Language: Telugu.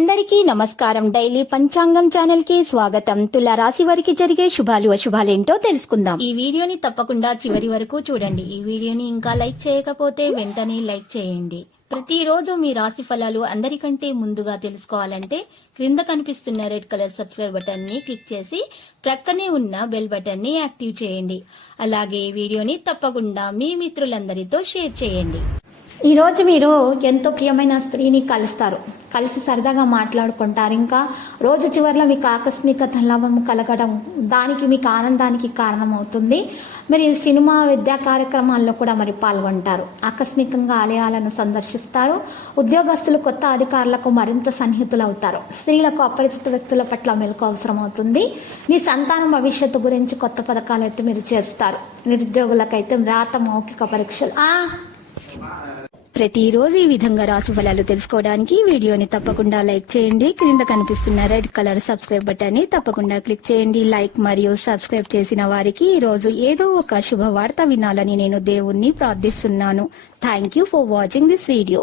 అందరికీ నమస్కారం. డైలీ పంచాంగం ఛానల్ కి స్వాగతం. తుల రాశి వారికి జరిగే శుభాలు అశుభాలేంటో తెలుసుకుందాం. ఈ వీడియోని తప్పకుండా చివరి వరకు చూడండి. ఈ వీడియోని ఇంకా లైక్ చేయకపోతే వెంటనే లైక్ చేయండి. ప్రతిరోజు మీ రాశి ఫలాలు అందరికంటే ముందుగా తెలుసుకోవాలంటే క్రింద కనిపిస్తున్న రెడ్ కలర్ సబ్స్క్రైబ్ బటన్ ని క్లిక్ చేసి ప్రక్కనే ఉన్న బెల్ బటన్ ని యాక్టివ్ చేయండి. అలాగే ఈ వీడియోని తప్పకుండా మీ మిత్రులందరితో షేర్ చేయండి. ఈ రోజు మీరు ఎంతో ప్రియమైన స్త్రీని కలిసి సరదాగా మాట్లాడుకుంటారు. ఇంకా రోజు చివరిలో మీకు ఆకస్మిక లాభం కలగడం దానికి మీకు ఆనందానికి కారణమవుతుంది. మరి సినిమా విద్యా కార్యక్రమాల్లో కూడా మరి పాల్గొంటారు. ఆకస్మికంగా ఆలయాలను సందర్శిస్తారు. ఉద్యోగస్తులు కొత్త అధికారులకు మరింత సన్నిహితులు అవుతారు. స్త్రీలకు అపరిచిత వ్యక్తుల పట్ల మెలకు అవసరం అవుతుంది. మీ సంతానం భవిష్యత్తు గురించి కొత్త పథకాలు అయితే మీరు చేస్తారు. నిరుద్యోగులకైతే రాత మౌఖిక పరీక్షలు ప్రతిరోజు ఈ విధంగా రాశి ఫలాలు తెలుసుకోవడానికి వీడియోని తప్పకుండా లైక్ చేయండి. క్రింద కనిపిస్తున్న రెడ్ కలర్ సబ్స్క్రైబ్ బటన్ ని తప్పకుండా క్లిక్ చేయండి. లైక్ మరియు సబ్స్క్రైబ్ చేసిన వారికి ఈ రోజు ఏదో ఒక శుభవార్త వినాలని నేను దేవుణ్ణి ప్రార్థిస్తున్నాను. Thank you for watching this video.